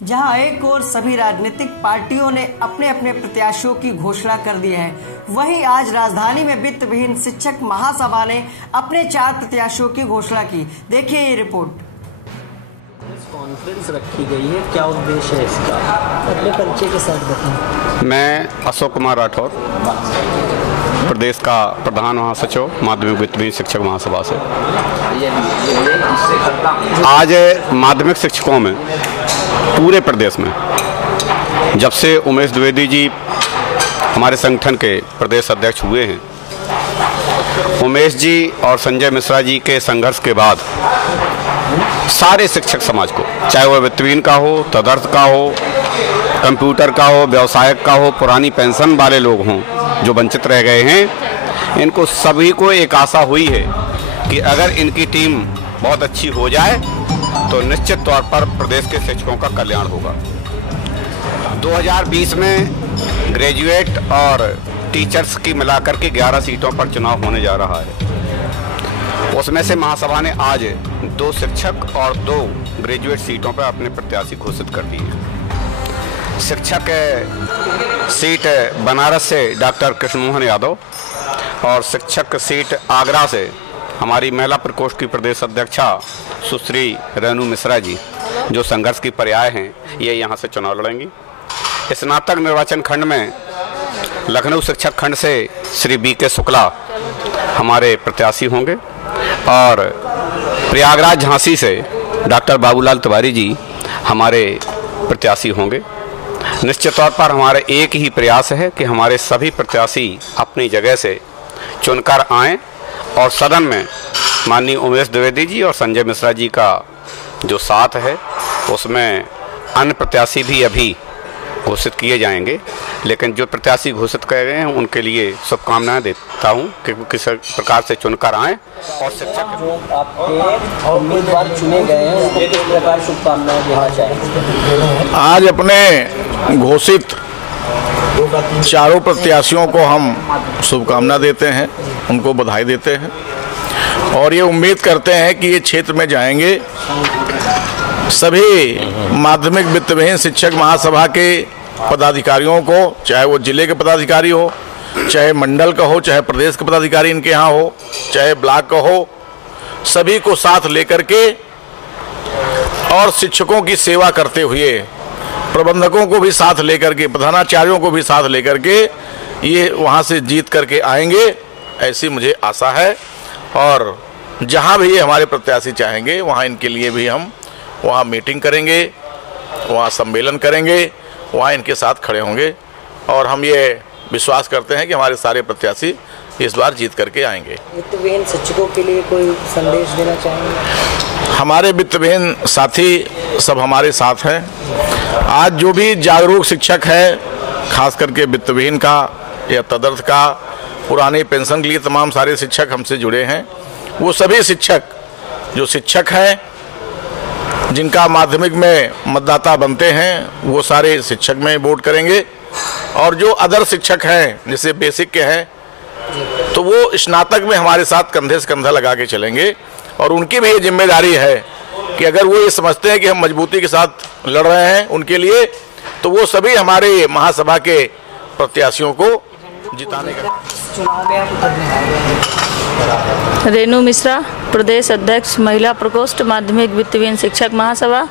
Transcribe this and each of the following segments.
जहां एक ओर सभी राजनीतिक पार्टियों ने अपने अपने प्रत्याशियों की घोषणा कर दी है, वहीं आज राजधानी में वित्त विहीन शिक्षक महासभा ने अपने 4 प्रत्याशियों की घोषणा की। देखिए ये रिपोर्ट। कॉन्फ्रेंस रखी गई है, क्या उद्देश्य है इसका? अपने परिचय के साथ बताएं। मैं अशोक कुमार राठौर, प्रदेश का प्रधान महासचिव माध्यमिक वित्त विहीन शिक्षक महासभा से। आज माध्यमिक शिक्षकों में पूरे प्रदेश में जब से उमेश द्विवेदी जी हमारे संगठन के प्रदेश अध्यक्ष हुए हैं, उमेश जी और संजय मिश्रा जी के संघर्ष के बाद सारे शिक्षक समाज को, चाहे वह वित्त विहीन का हो, तदर्थ का हो, कंप्यूटर का हो, व्यवसायिक का हो, पुरानी पेंशन वाले लोग हों जो वंचित रह गए हैं, इनको सभी को एक आशा हुई है कि अगर इनकी टीम बहुत अच्छी हो जाए तो निश्चित तौर पर प्रदेश के शिक्षकों का कल्याण होगा। 2020 में ग्रेजुएट और टीचर्स की मिलाकर के 11 सीटों पर चुनाव होने जा रहा है। उसमें से महासभा ने आज 2 शिक्षक और 2 ग्रेजुएट सीटों पर अपने प्रत्याशी घोषित कर दिए। शिक्षक सीट बनारस से डॉक्टर कृष्ण मोहन यादव और शिक्षक सीट आगरा से हमारी महिला प्रकोष्ठ की प्रदेश अध्यक्षा सुश्री रेणु मिश्रा जी, जो संघर्ष की पर्याय हैं, ये यहाँ से चुनाव लड़ेंगी। स्नातक निर्वाचन खंड में लखनऊ शिक्षक खंड से श्री BK शुक्ला हमारे प्रत्याशी होंगे और प्रयागराज झांसी से डॉक्टर बाबूलाल तिवारी जी हमारे प्रत्याशी होंगे। निश्चित तौर पर हमारा एक ही प्रयास है कि हमारे सभी प्रत्याशी अपनी जगह से चुनकर आएं और सदन में माननीय उमेश द्विवेदी जी और संजय मिश्रा जी का जो साथ है उसमें अन्य प्रत्याशी भी अभी घोषित किए जाएंगे, लेकिन जो प्रत्याशी घोषित किए गए हैं उनके लिए शुभकामनाएं देता हूं कि किस प्रकार से चुनकर आएं और शिक्षक जो आपके उम्मीदवार चुने गए हैं उनको किस प्रकार शुभकामनाएं देना चाहेंगे? आज अपने घोषित 4 प्रत्याशियों को हम शुभकामना देते हैं, उनको बधाई देते हैं और ये उम्मीद करते हैं कि ये क्षेत्र में जाएंगे सभी माध्यमिक वित्त विहीन शिक्षक महासभा के पदाधिकारियों को, चाहे वो जिले के पदाधिकारी हो, चाहे मंडल का हो, चाहे प्रदेश के पदाधिकारी इनके यहाँ हो, चाहे ब्लॉक का हो, सभी को साथ लेकर के और शिक्षकों की सेवा करते हुए प्रबंधकों को भी साथ लेकर के, प्रधानाचार्यों को भी साथ लेकर के ये वहाँ से जीत करके आएंगे, ऐसी मुझे आशा है। और जहाँ भी ये हमारे प्रत्याशी चाहेंगे वहाँ इनके लिए भी हम वहाँ मीटिंग करेंगे, वहाँ सम्मेलन करेंगे, वहाँ इनके साथ खड़े होंगे और हम ये विश्वास करते हैं कि हमारे सारे प्रत्याशी इस बार जीत करके आएंगे। वित्त विहीन शिक्षकों के लिए कोई संदेश देना चाहेंगे? हमारे वित्त विहीन साथी सब हमारे साथ हैं। आज जो भी जागरूक शिक्षक है, खास करके वित्त विहीन का या तदर्थ का, पुराने पेंशन के लिए तमाम सारे शिक्षक हमसे जुड़े हैं। वो सभी शिक्षक जो शिक्षक हैं, जिनका माध्यमिक में मतदाता बनते हैं, वो सारे शिक्षक में वोट करेंगे और जो अदर शिक्षक हैं जैसे बेसिक के हैं तो वो स्नातक में हमारे साथ कंधे से कंधा लगा के चलेंगे और उनकी भी ये जिम्मेदारी है कि अगर वो ये समझते हैं कि हम मजबूती के साथ लड़ रहे हैं उनके लिए, तो वो सभी हमारे महासभा के प्रत्याशियों को जिताने का। रेणु मिश्रा, प्रदेश अध्यक्ष महिला प्रकोष्ठ माध्यमिक वित्त विहीन शिक्षक महासभा,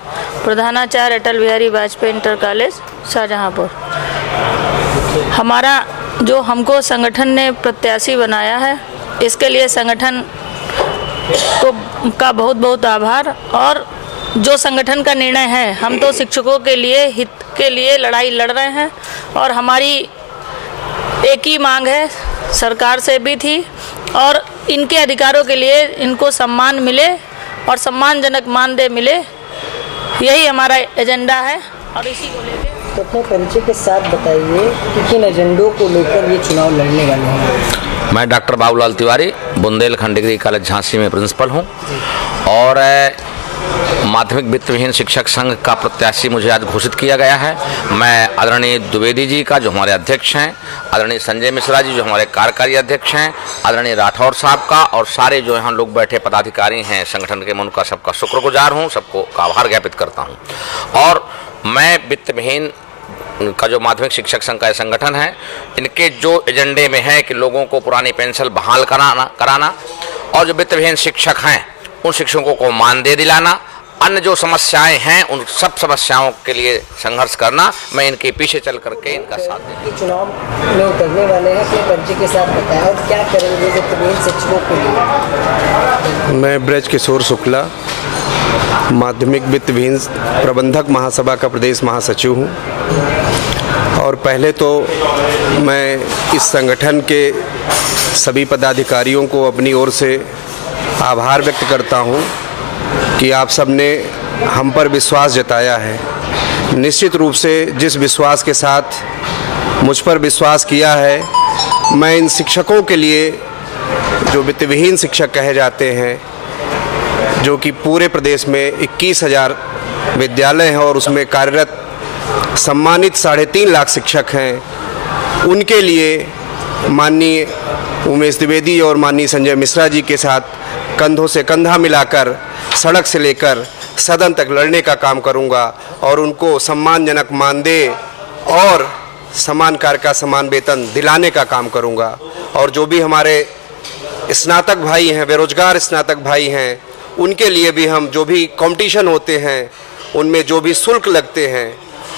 प्रधानाचार्य अटल बिहारी वाजपेयी इंटर कॉलेज शाहजहांपुर। हमारा जो हमको संगठन ने प्रत्याशी बनाया है, इसके लिए संगठन का बहुत बहुत आभार। और जो संगठन का निर्णय है, हम तो शिक्षकों के लिए हित के लिए लड़ाई लड़ रहे हैं और हमारी एक ही मांग है, सरकार से भी थी, और इनके अधिकारों के लिए इनको सम्मान मिले और सम्मानजनक मानदेय मिले, यही हमारा एजेंडा है। और इसी को लेकर तो अपने परिचय के साथ बताइए कि किन एजेंडों को लेकर ये चुनाव लड़ने वाले हैं? मैं doctor Babulal Tiwari, Bundelkhand degree college Jhansi में प्रिंसिपल हूँ और माध्यमिक वित्त विहीन शिक्षक संघ का प्रत्याशी मुझे आज घोषित किया गया है। मैं आदरणीय द्विवेदी जी का, जो हमारे अध्यक्ष हैं, आदरणीय संजय मिश्रा जी जो हमारे कार्यकारी अध्यक्ष हैं, आदरणीय राठौर साहब का और सारे जो यहाँ लोग बैठे पदाधिकारी हैं संगठन के, मैं उनका सबका शुक्रगुजार हूँ, सबको आभार ज्ञापित करता हूँ। और मैं वित्तविहीन का जो माध्यमिक शिक्षक संघ का संगठन है, इनके जो एजेंडे में है कि लोगों को पुरानी पेंशन बहाल कराना और जो वित्तविहीन शिक्षक हैं उन शिक्षकों को मानदेय दिलाना, अन्य जो समस्याएं हैं उन सब समस्याओं के लिए संघर्ष करना, मैं इनके पीछे चल करके इनका साथ दें। चुनाव में उतरने वाले हैं, अपने परिचय के साथ बताएं और क्या करेंगे वित्तविहीन शिक्षकों के लिए। मैं ब्रज किशोर शुक्ला, माध्यमिक वित्तविहीन प्रबंधक महासभा का प्रदेश महासचिव हूँ। और पहले तो मैं इस संगठन के सभी पदाधिकारियों को अपनी ओर से आभार व्यक्त करता हूँ कि आप सब ने हम पर विश्वास जताया है। निश्चित रूप से जिस विश्वास के साथ मुझ पर विश्वास किया है, मैं इन शिक्षकों के लिए, जो वित्तविहीन शिक्षक कहे जाते हैं, जो कि पूरे प्रदेश में 21,000 विद्यालय हैं और उसमें कार्यरत सम्मानित 3.5 लाख शिक्षक हैं, उनके लिए माननीय उमेश द्विवेदी और माननीय संजय मिश्रा जी के साथ कंधों से कंधा मिलाकर सड़क से लेकर सदन तक लड़ने का काम करूंगा और उनको सम्मानजनक मानदेय और समान कार्य का समान वेतन दिलाने का काम करूंगा। और जो भी हमारे स्नातक भाई हैं, बेरोजगार स्नातक भाई हैं, उनके लिए भी हम जो भी कंपटीशन होते हैं उनमें जो भी शुल्क लगते हैं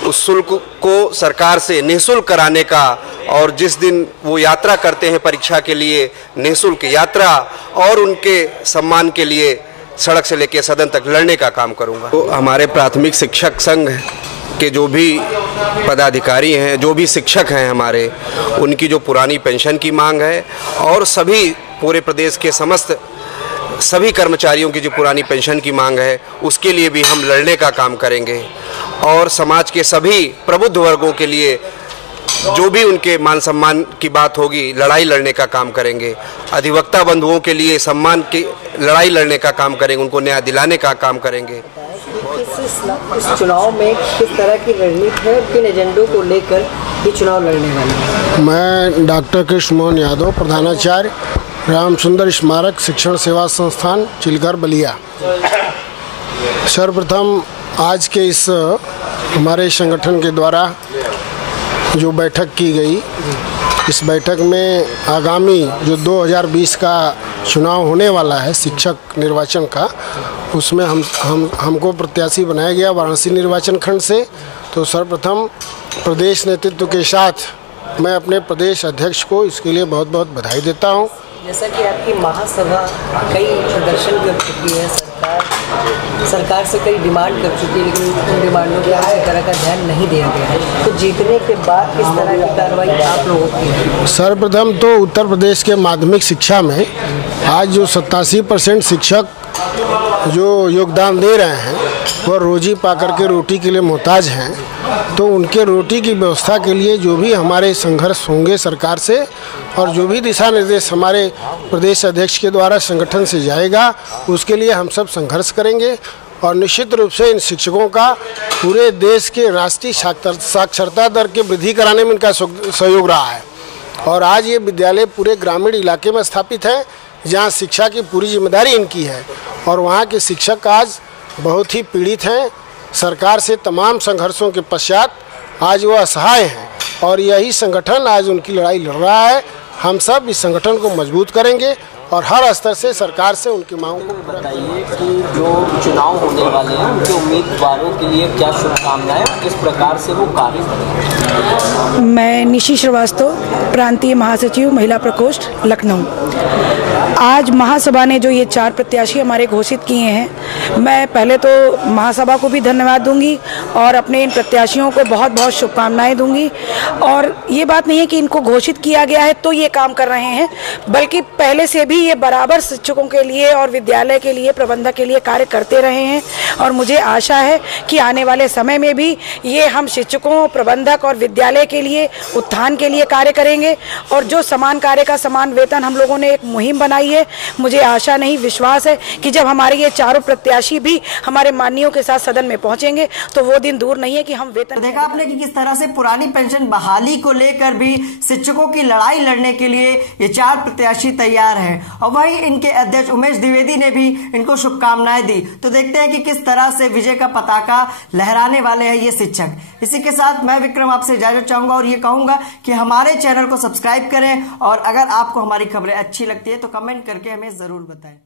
उस शुल्क को सरकार से निःशुल्क कराने का, और जिस दिन वो यात्रा करते हैं परीक्षा के लिए, निःशुल्क यात्रा और उनके सम्मान के लिए सड़क से लेकर सदन तक लड़ने का काम करूंगा। तो हमारे प्राथमिक शिक्षक संघ के जो भी पदाधिकारी हैं, जो भी शिक्षक हैं हमारे, उनकी जो पुरानी पेंशन की मांग है और सभी पूरे प्रदेश के समस्त सभी कर्मचारियों की जो पुरानी पेंशन की मांग है, उसके लिए भी हम लड़ने का काम करेंगे। और समाज के सभी प्रबुद्ध वर्गों के लिए जो भी उनके मान सम्मान की बात होगी, लड़ाई लड़ने का काम करेंगे। अधिवक्ता बंधुओं के लिए सम्मान की लड़ाई लड़ने का काम करेंगे, उनको न्याय दिलाने का काम करेंगे। इस चुनाव में किस तरह की रणनीति है, किन एजेंडों को लेकर ये चुनाव लड़ने वाले हैं? मैं डॉक्टर कृष्ण मोहन यादव, प्रधानाचार्य राम सुंदर स्मारक शिक्षण सेवा संस्थान चिलकर बलिया। सर्वप्रथम आज के इस हमारे संगठन के द्वारा जो बैठक की गई, इस बैठक में आगामी जो 2020 का चुनाव होने वाला है शिक्षक निर्वाचन का, उसमें हमको प्रत्याशी बनाया गया वाराणसी निर्वाचन खंड से। तो सर्वप्रथम प्रदेश नेतृत्व के साथ मैं अपने प्रदेश अध्यक्ष को इसके लिए बहुत बहुत बधाई देता हूं। जैसा कि आपकी महासभा कई प्रदर्शन कर चुकी है, सरकार से कई डिमांड कर चुकी है, लेकिन उन डिमांडों पर किसी तरह का ध्यान नहीं दिया गया है। तो जीतने के बाद किस तरह की कार्रवाई आप लोगों की है? सर्वप्रथम तो उत्तर प्रदेश के माध्यमिक शिक्षा में आज जो 87% शिक्षक जो योगदान दे रहे हैं वह रोजी पा करके रोटी के लिए मोहताज हैं। तो उनके रोटी की व्यवस्था के लिए जो भी हमारे संघर्ष होंगे सरकार से, और जो भी दिशा निर्देश हमारे प्रदेश अध्यक्ष के द्वारा संगठन से जाएगा, उसके लिए हम सब संघर्ष करेंगे। और निश्चित रूप से इन शिक्षकों का पूरे देश के राष्ट्रीय साक्षरता दर के वृद्धि कराने में इनका सहयोग रहा है। और आज ये विद्यालय पूरे ग्रामीण इलाके में स्थापित है, जहाँ शिक्षा की पूरी जिम्मेदारी इनकी है। और वहाँ के शिक्षक आज बहुत ही पीड़ित हैं। सरकार से तमाम संघर्षों के पश्चात आज वो असहाय हैं, और यही संगठन आज उनकी लड़ाई लड़ रहा है। हम सब इस संगठन को मजबूत करेंगे और हर स्तर से सरकार से उनकी मांगों को बताइए कि जो चुनाव होने वाले हैं उनके उम्मीदवारों के लिए क्या शुभकामनाएं, किस प्रकार से वो कार्य करेंगे? मैं निशी श्रीवास्तव, प्रांतीय महासचिव महिला प्रकोष्ठ लखनऊ। आज महासभा ने जो ये 4 प्रत्याशी हमारे घोषित किए हैं, मैं पहले तो महासभा को भी धन्यवाद दूंगी और अपने इन प्रत्याशियों को बहुत बहुत शुभकामनाएं दूंगी। और ये बात नहीं है कि इनको घोषित किया गया है तो ये काम कर रहे हैं, बल्कि पहले से भी ये बराबर शिक्षकों के लिए और विद्यालय के लिए, प्रबंधक के लिए कार्य करते रहे हैं। और मुझे आशा है कि आने वाले समय में भी ये हम शिक्षकों, प्रबंधक और विद्यालय के लिए उत्थान के लिए कार्य करेंगे। और जो समान कार्य का समान वेतन हम लोगों ने एक मुहिम बनाई नहीं है। मुझे आशा नहीं, विश्वास है कि जब हमारे ये चारों प्रत्याशी भी हमारे माननीयों के साथ सदन में पहुंचेंगे तो वो दिन दूर नहीं है कि हम वेतन। तो देखा आपने कि किस तरह से पुरानी पेंशन बहाली को लेकर भी शिक्षकों की लड़ाई लड़ने के लिए ये चार प्रत्याशी तैयार हैं और वही इनके अध्यक्ष उमेश द्विवेदी ने भी इनको शुभकामनाएं दी। तो देखते हैं कि किस तरह से विजय का पताका लहराने वाले हैं ये शिक्षक। इसी के साथ मैं विक्रम आपसे इजाजत चाहूंगा और ये कहूंगा कि हमारे चैनल को सब्सक्राइब करें और अगर आपको हमारी खबरें अच्छी लगती है तो कमेंट करके हमें जरूर बताएं।